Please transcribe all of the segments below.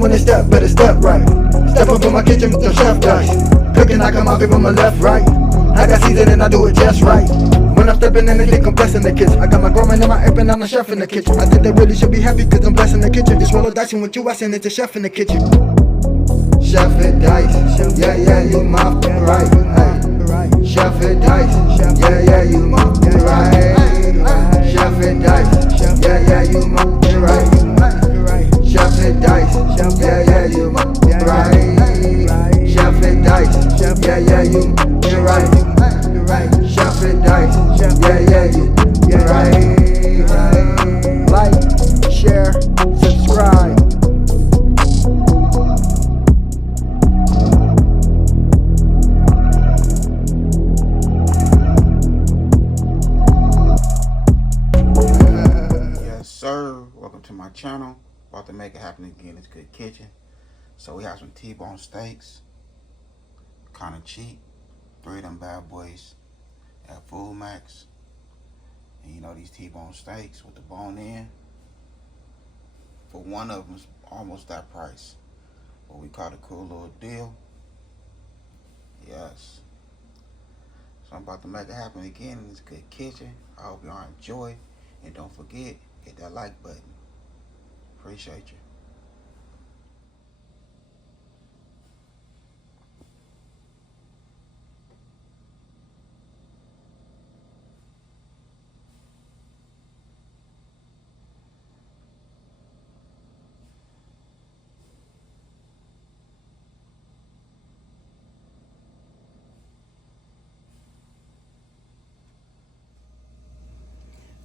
when they step, better step right. Step up in my kitchen with the chef dice. Cooking, I come out from my left, right. I got seasoned and I do it just right. When I'm stepping in the kitchen, I'm blessing the kitchen. I got my grandma and my app and I'm the chef in the kitchen. I think they really should be happy cause I'm blessing the kitchen. This roll of dice with you, I send it to chef in the kitchen. CHEFHITDICE, yeah, you my right. CHEFHITDICE, yeah, you my right. CHEFHITDICE, yeah, you my right. CHEFHITDICE, yeah, you my right. CHEFHITDICE, yeah, you my right. CHEFHITDICE, yeah, you right. Like, share, subscribe. Sir, welcome to my channel. About to make it happen again. It's Good Kitchen. So we have some T-bone steaks, kind of cheap. 3 of them bad boys at Food Max. And you know these T-bone steaks with the bone in, for one of them is almost that price. What we call a cool little deal. Yes. So I'm about to make it happen again in this Good Kitchen. I hope y'all enjoy. And don't forget, hit that like button. Appreciate you.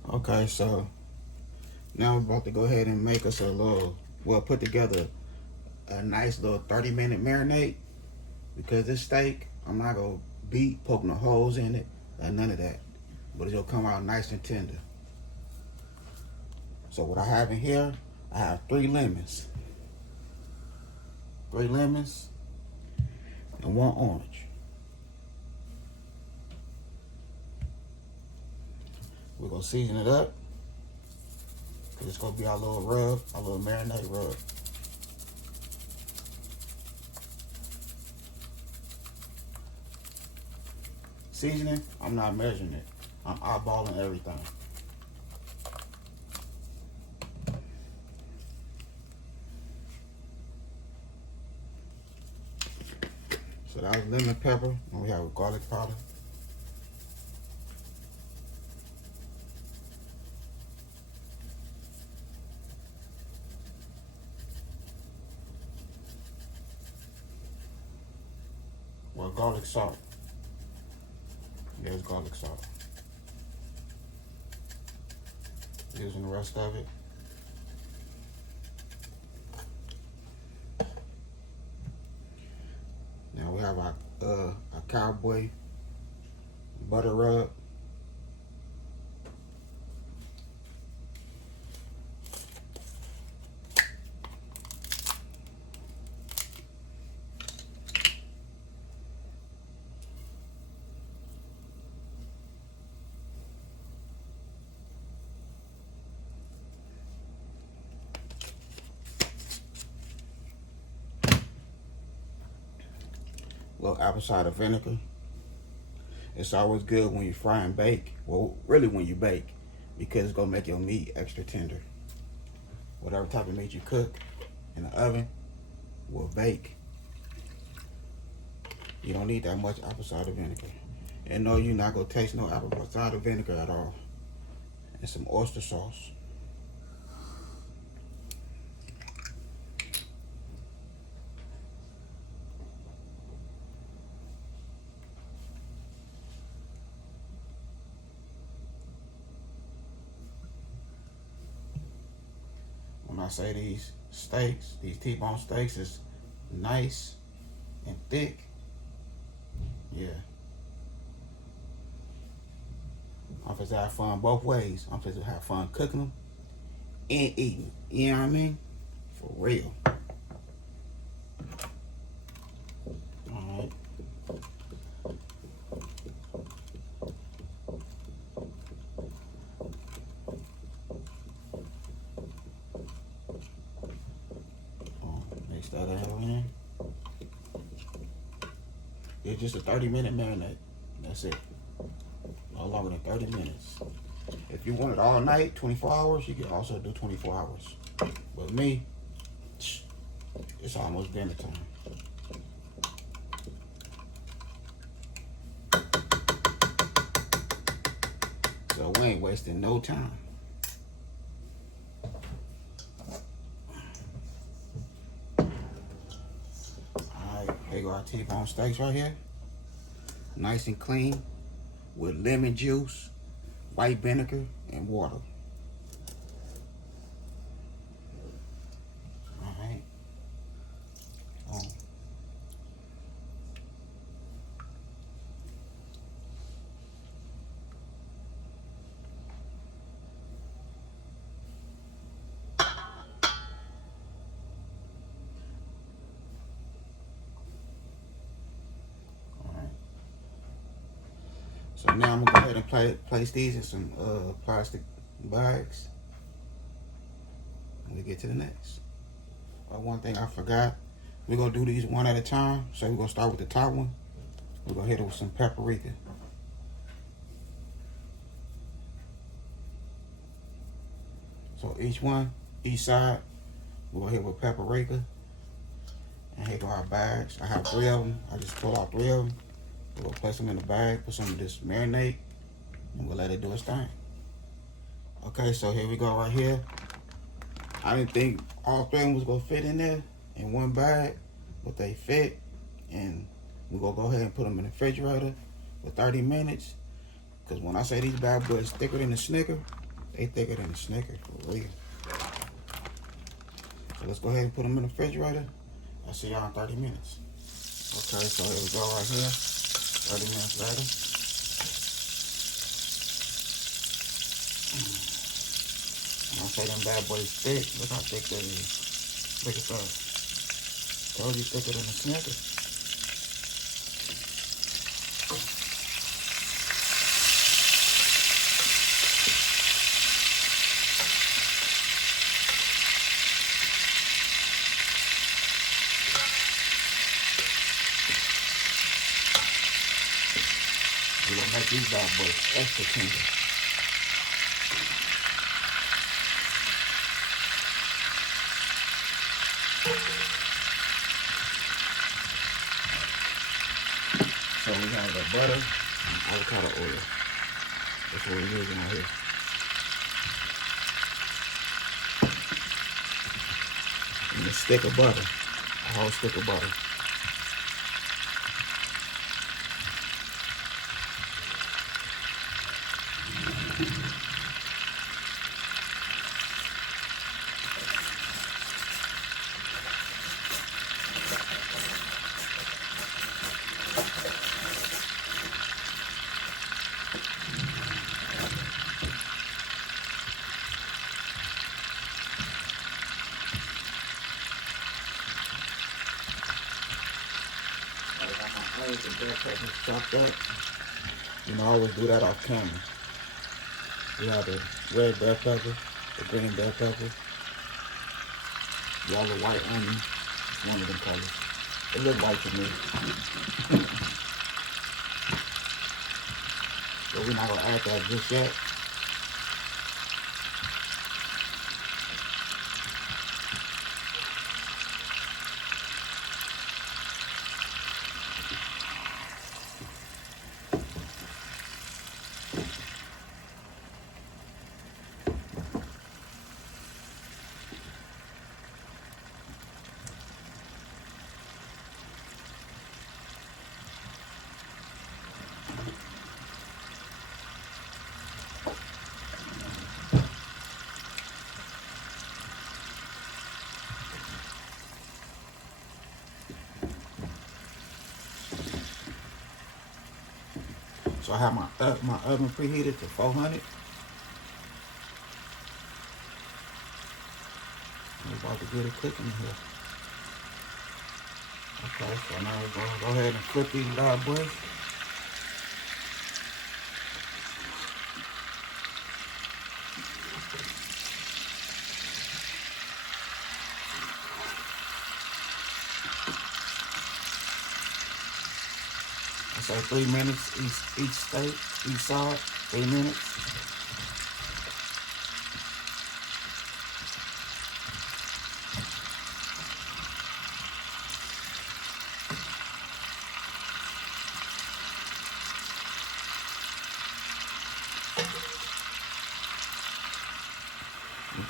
Okay, so now I'm about to go ahead and make us a little, well, put together a nice little 30-minute marinade, because this steak, I'm not going to be poking no holes in it or none of that, but it'll come out nice and tender. So what I have in here, I have 3 lemons. 3 lemons and 1 orange. We're going to season it up. It's going to be our little rub, our little marinade rub. Seasoning, I'm not measuring it. I'm eyeballing everything. So that was lemon pepper, and we have garlic powder. Well, garlic salt. There's garlic salt. Using the rest of it. Now we have our cowboy butter rub. Little apple cider vinegar. It's always good when you fry and bake. Well, really when you bake, because it's gonna make your meat extra tender. Whatever type of meat you cook in the oven will bake. You don't need that much apple cider vinegar. And no, you're not gonna taste no apple cider vinegar at all. And some oyster sauce. When I say these steaks, these T-bone steaks is nice and thick, yeah. I'm supposed to have fun both ways. I'm supposed to have fun cooking them and eating. You know what I mean? For real. Alright. that in. It's just a 30-minute marinade. That's it. No longer than 30 minutes. If you want it all night, 24 hours, you can also do 24 hours. But me, it's almost dinner time. So we ain't wasting no time. Alright, here go our T-bone steaks right here. Nice and clean with lemon juice, white vinegar, and water. Alright. So now I'm gonna go ahead and place these in some plastic bags. When we get to the next. One thing I forgot, we're gonna do these one at a time. So we're gonna start with the top one. We're gonna hit it with some paprika. So each side, we're gonna hit with paprika. And here go our bags. I have 3 of them. I just pull out 3 of them. We're gonna place them in the bag, put some of this marinade, and we'll let it do its thing. Okay, so here we go right here. I didn't think all 3 of them was gonna fit in there in one bag, but they fit. And we're gonna go ahead and put them in the refrigerator for 30 minutes. Cause when I say these bad boys thicker than a Snicker, they thicker than a Snicker for real. So let's go ahead and put them in the refrigerator. I'll see y'all in 30 minutes. Okay, so here we go right here. 30 minutes later. When I say them bad boys thick, look how thick they is. Look at that. Told you thicker than a Snicker. We're gonna make these bad boys extra tender. So we have the butter and avocado oil. That's what we're using right here. And a stick of butter, a whole stick of butter. The bell peppers chopped up. You know, I always do that off camera. We have the red bell pepper, the green bell pepper, the other white onion, one of them colors. It look white to me. So we're not gonna add that just yet. So I have my oven preheated to 400. We're about to get it cooking here. Okay, so now we're gonna go ahead and flip these bad boys. say 3 minutes each steak, each side, 3 minutes.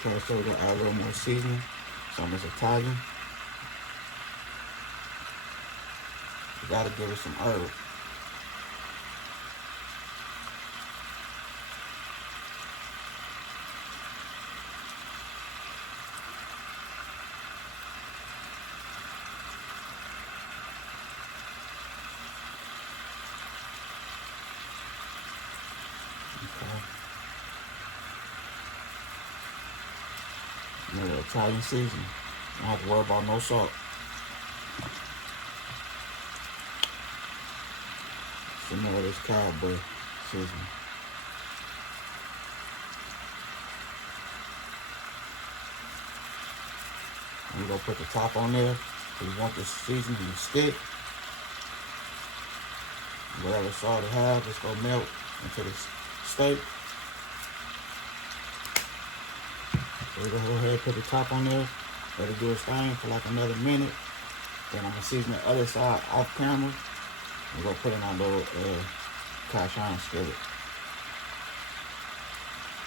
Okay, so we're gonna add a little more seasoning. Some is Italian. You gotta give it some herb. Okay. A little Italian seasoning. Don't have to worry about no salt. Some more of this cowboy seasoning. And we're gonna put the top on there. We want the seasoning to stick. Whatever salt it has, it's gonna melt into the steak. So we're gonna go ahead and put the top on there. Let it do its thing for like another minute. Then I'm gonna season the other side off camera. We're gonna put it on a little cast iron skillet.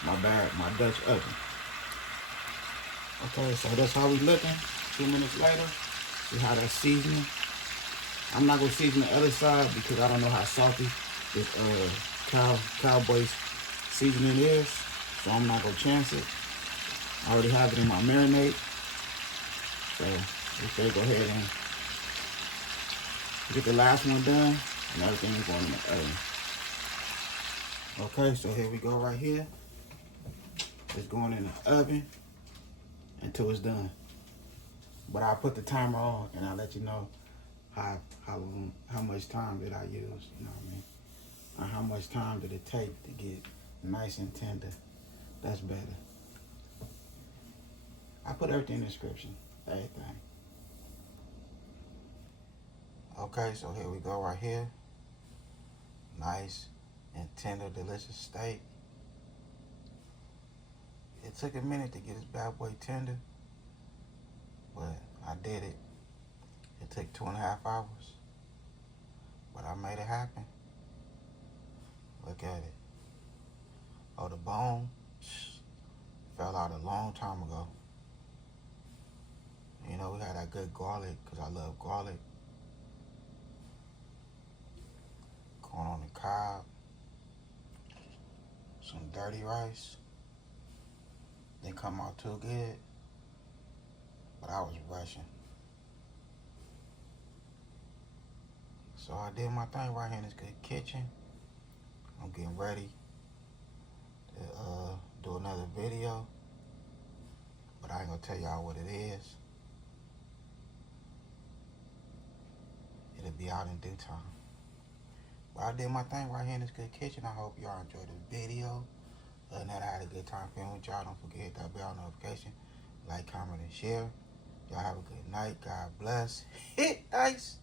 My Dutch oven. Okay, so that's how we looking. 2 minutes later, see how that's seasoning. I'm not gonna season the other side because I don't know how salty this cowboy seasoning is, so I'm not gonna chance it. I already have it in my marinade, so we should go ahead and get the last one done, and everything is going in the oven. Okay, so here we go right here. It's going in the oven until it's done. But I'll put the timer on and I'll let you know how much time did I use, you know what I mean? Or how much time did it take to get nice and tender. That's better. I put everything in the description, everything. Okay, so here we go right here. Nice and tender, delicious steak. It took a minute to get this bad boy tender, but I did it. It took 2.5 hours, but I made it happen. Look at it. Oh, the bone fell out a long time ago. You know, we had that good garlic, because I love garlic. Corn on the cob. Some dirty rice. Didn't come out too good, but I was rushing. So I did my thing right here in this good kitchen. I'm getting ready to do another video, but I ain't gonna tell y'all what it is. It'll be out in due time. But I did my thing right here in this good kitchen. I hope y'all enjoyed the video. Other than that, I had a good time filming with y'all. Don't forget to hit that bell notification, like, comment, and share. Y'all have a good night. God bless. Hit dice.